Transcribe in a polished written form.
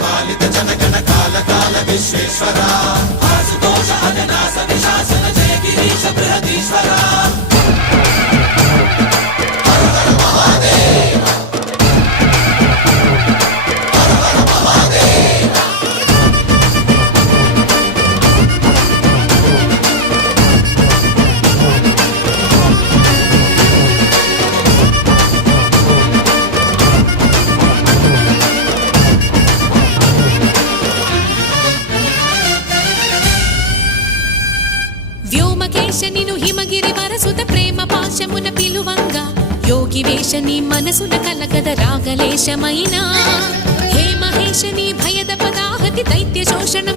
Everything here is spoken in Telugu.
పాలిత జనగణ కాల కాల విశ్వేశ్వర ఆశుతోష అజనాశ విశాసన జయ గిరీశ బృహదీశ్వర హర హర మహాదేవ హర హర మహాదేవ వ్యోమకేశనిను హిమగిరి వరసుత ప్రేమ పాశమున పిలువంగా యోగి వేషని మనసున కలకద రాగలేశమైనా హే మహేశని భయద పదాహతి దైత్య శోషణ